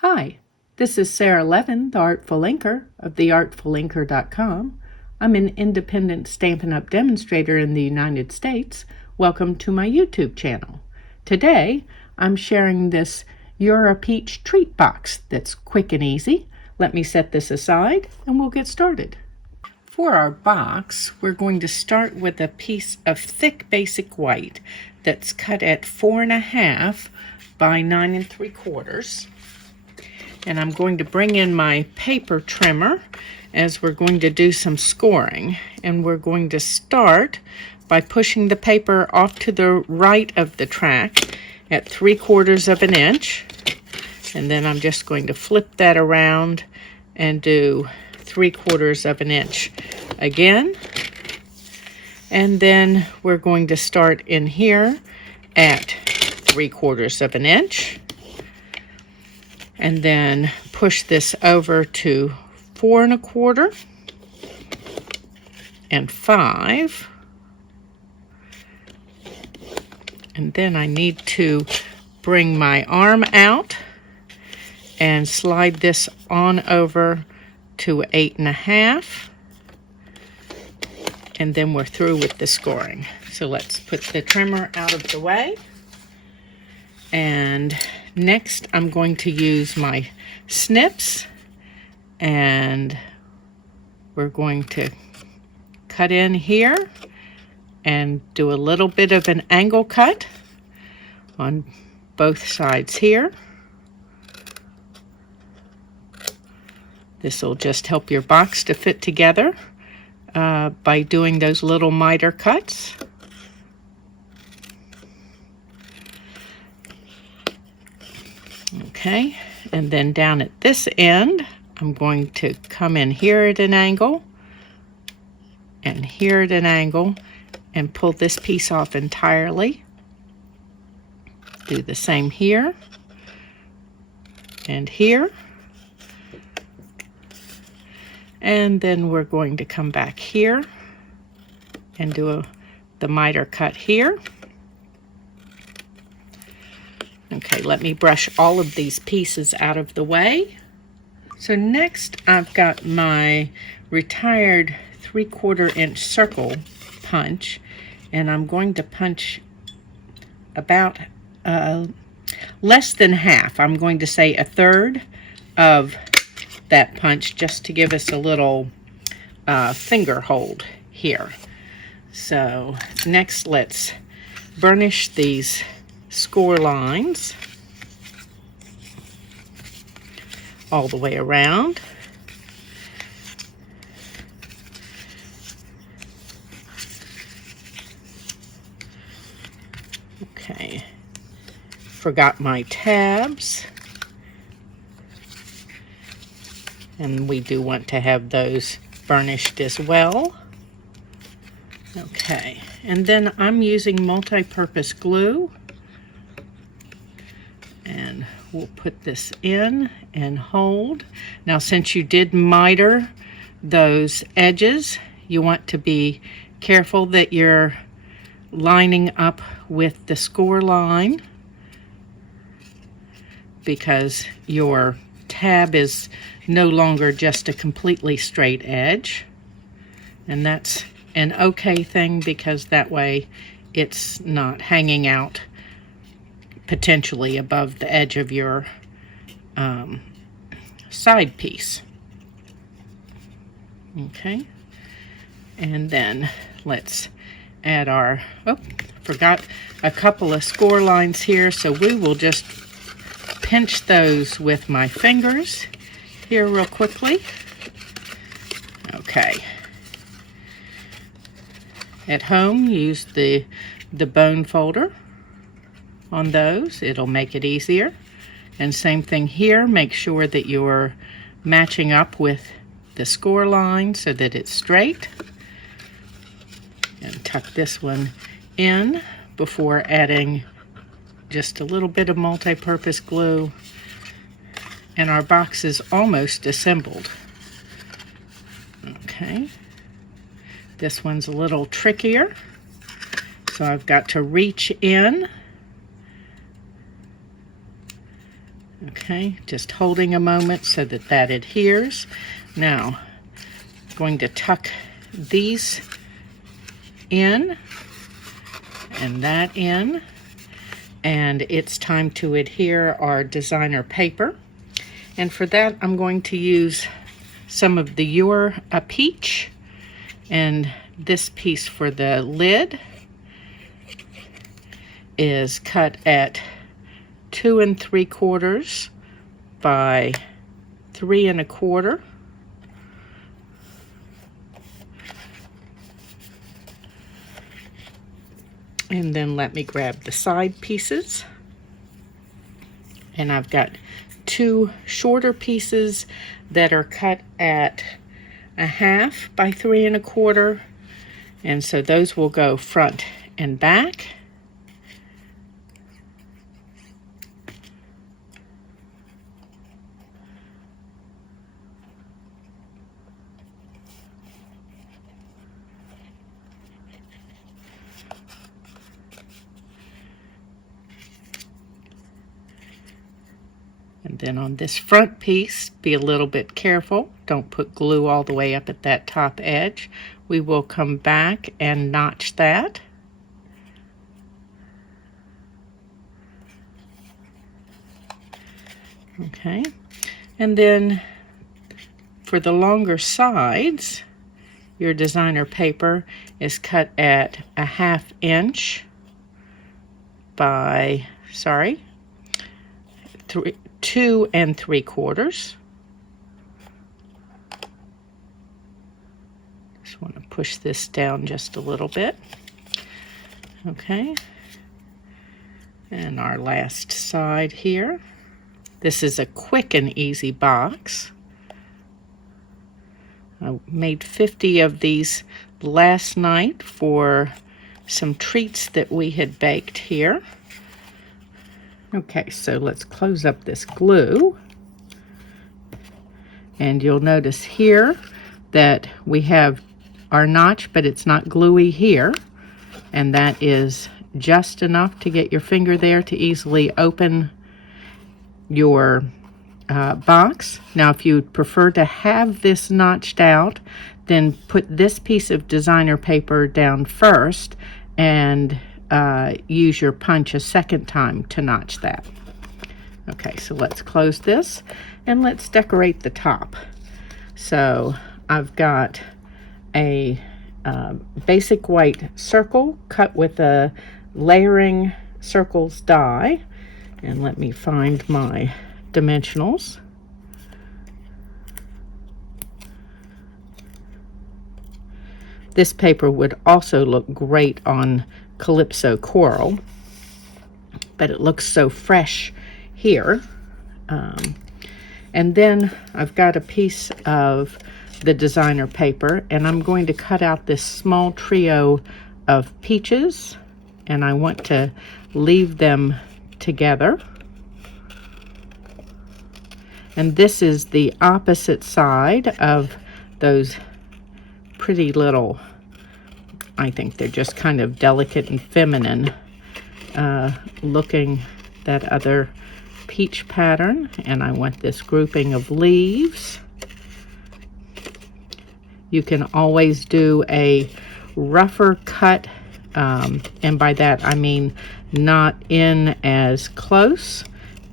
Hi, this is Sara Levin, the Artful Inker of theartfulinker.com. I'm an independent Stampin' Up! Demonstrator in the United States. Welcome to my YouTube channel. Today, I'm sharing this You're a Peach treat box that's quick and easy. Let me set this aside and we'll get started. For our box, we're going to start with a piece of thick basic white that's cut at 4.5 by 9 3/4. And I'm going to bring in my paper trimmer as we're going to do some scoring. And we're going to start by pushing the paper off to the right of the track at 3/4 of an inch. And then I'm just going to flip that around and do 3/4 of an inch again. And then we're going to start in here at 3/4 of an inch. And then push this over to 4 1/4 and 5. And then I need to bring my arm out and slide this on over to 8 1/2. And then we're through with the scoring. So let's put the trimmer out of the way. And next, I'm going to use my snips, and we're going to cut in here and do a little bit of an angle cut on both sides here. This will just help your box to fit together by doing those little miter cuts. Okay, and then down at this end, I'm going to come in here at an angle and here at an angle and pull this piece off entirely. Do the same here and here. And then we're going to come back here and do the miter cut here. Okay, let me brush all of these pieces out of the way. So next, I've got my retired 3/4 inch circle punch, and I'm going to punch about less than half. I'm going to say 1/3 of that punch just to give us a little finger hold here. So next, let's burnish these score lines all the way around. Okay, forgot my tabs, and we do want to have those burnished as well. Okay, and then I'm using multi-purpose glue. And we'll put this in and hold. Now, since you did miter those edges, you want to be careful that you're lining up with the score line, because your tab is no longer just a completely straight edge. And that's an okay thing, because that way it's not hanging out potentially above the edge of your side piece. Okay, and then let's add our, forgot a couple of score lines here, so we will just pinch those with my fingers here real quickly. Okay. At home, use the bone folder on those. It'll make it easier. And same thing here, make sure that you're matching up with the score line so that it's straight. And tuck this one in before adding just a little bit of multi-purpose glue. And our box is almost assembled. Okay. This one's a little trickier, so I've got to reach in Okay, just holding a moment so that that adheres. Now, I'm going to tuck these in and that in, and it's time to adhere our designer paper. And for that, I'm going to use some of the Your Peach, and this piece for the lid is cut at 2 3/4 by 3 1/4. And then let me grab the side pieces. And I've got 2 shorter pieces that are cut at 1/2 by 3 1/4. And so those will go front and back. And then on this front piece, be a little bit careful. Don't put glue all the way up at that top edge. We will come back and notch that. Okay, and then for the longer sides, your designer paper is cut at 1/2 inch by, 2 3/4. Just want to push this down just a little bit. Okay. And our last side here. This is a quick and easy box. I made 50 of these last night for some treats that we had baked here. Okay, so let's close up this glue. And you'll notice here that we have our notch, but it's not gluey here. And that is just enough to get your finger there to easily open your box. Now, if you'd prefer to have this notched out, then put this piece of designer paper down first and use your punch a second time to notch that. Okay, so let's close this and let's decorate the top. So I've got a basic white circle cut with a layering circles die, and let me find my dimensionals. This paper would also look great on Calypso Coral, but it looks so fresh here. And then I've got a piece of the designer paper, and I'm going to cut out this small trio of peaches, and I want to leave them together. And this is the opposite side of those pretty little, I think they're just kind of delicate and feminine looking, that other peach pattern. And I want this grouping of leaves. You can always do a rougher cut, and by that I mean not in as close,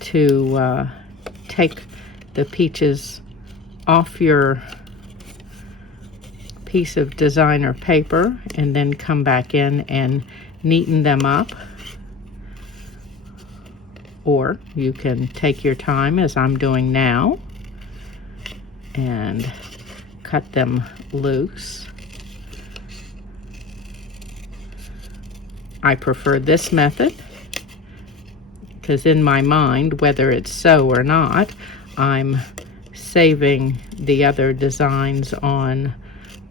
to take the peaches off your piece of designer paper and then come back in and neaten them up. Or you can take your time, as I'm doing now, and cut them loose. I prefer this method because in my mind, whether it's so or not, I'm saving the other designs on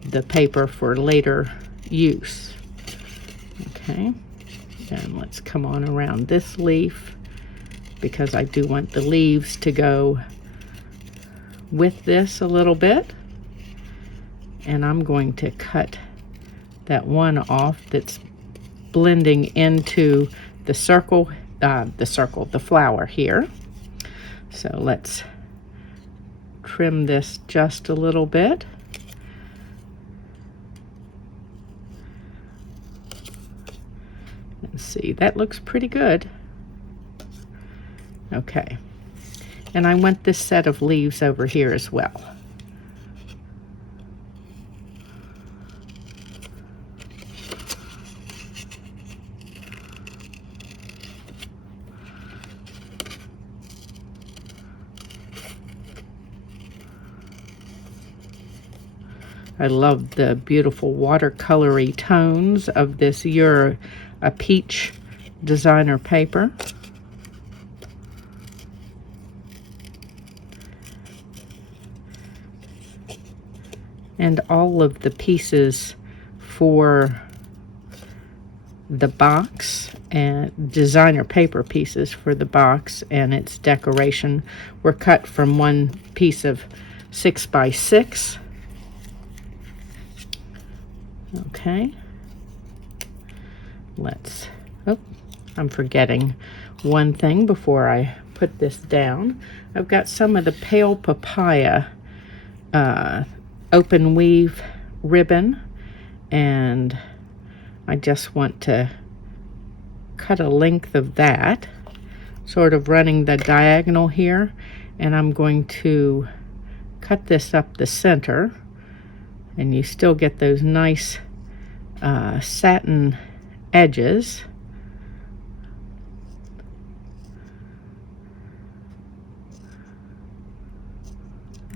the paper for later use. Okay, and let's come on around this leaf, because I do want the leaves to go with this a little bit. And I'm going to cut that one off that's blending into the circle, the flower here. So let's trim this just a little bit. And see, that looks pretty good. Okay. And I want this set of leaves over here as well. I love the beautiful watercolory tones of this a peach designer paper. And all of the pieces for the box and designer paper pieces for the box and its decoration were cut from one piece of 6x6. Okay, I'm forgetting one thing before I put this down. I've got some of the pale papaya open weave ribbon, and I just want to cut a length of that, sort of running the diagonal here, and I'm going to cut this up the center, and you still get those nice satin edges.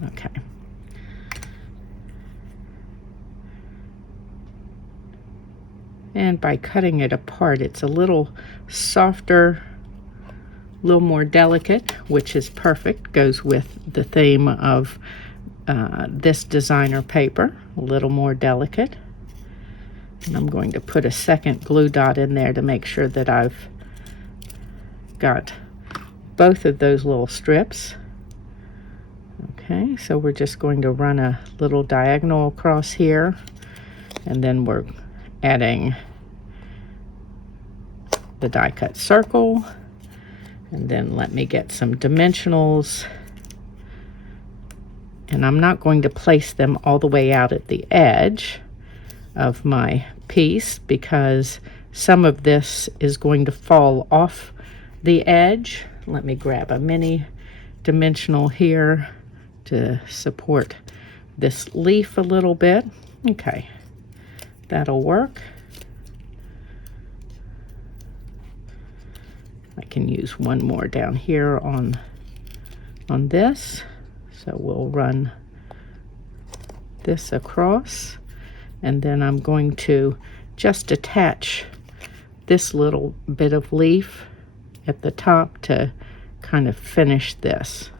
Okay. And by cutting it apart, it's a little softer, a little more delicate, which is perfect, goes with the theme of this designer paper, a little more delicate. And I'm going to put a second glue dot in there to make sure that I've got both of those little strips. Okay, so we're just going to run a little diagonal across here, and then we're adding the die cut circle, and then let me get some dimensionals, and I'm not going to place them all the way out at the edge of my piece because some of this is going to fall off the edge. Let me grab a mini dimensional here to support this leaf a little bit. Okay, that'll work. I can use one more down here on this. So we'll run this across, and then I'm going to just attach this little bit of leaf at the top to kind of finish this.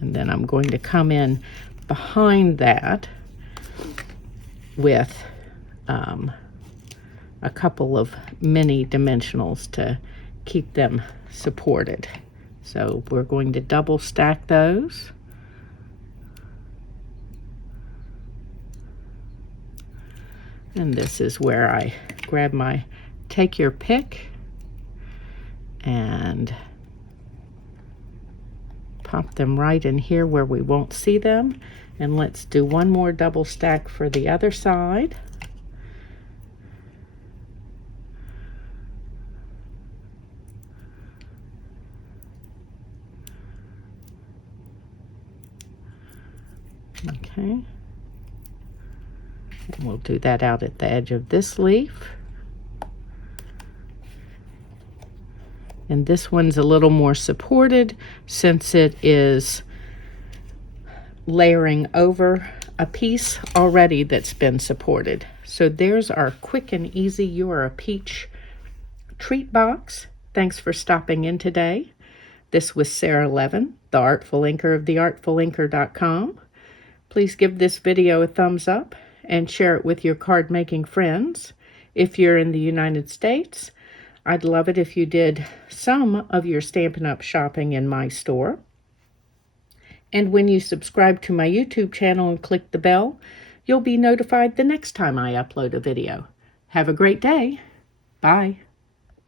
And then I'm going to come in behind that with a couple of mini dimensionals to keep them supported. So we're going to double stack those. And this is where I grab my take your pick and pop them right in here where we won't see them. And let's do one more double stack for the other side. Okay. And we'll do that out at the edge of this leaf. And this one's a little more supported since it is layering over a piece already that's been supported. So there's our quick and easy You're a Peach treat box. Thanks for stopping in today. This was Sara Levin, the Artful Inker of theartfulinker.com. Please give this video a thumbs up and share it with your card making friends. If you're in the United States, I'd love it if you did some of your Stampin' Up! Shopping in my store. And when you subscribe to my YouTube channel and click the bell, you'll be notified the next time I upload a video. Have a great day. Bye.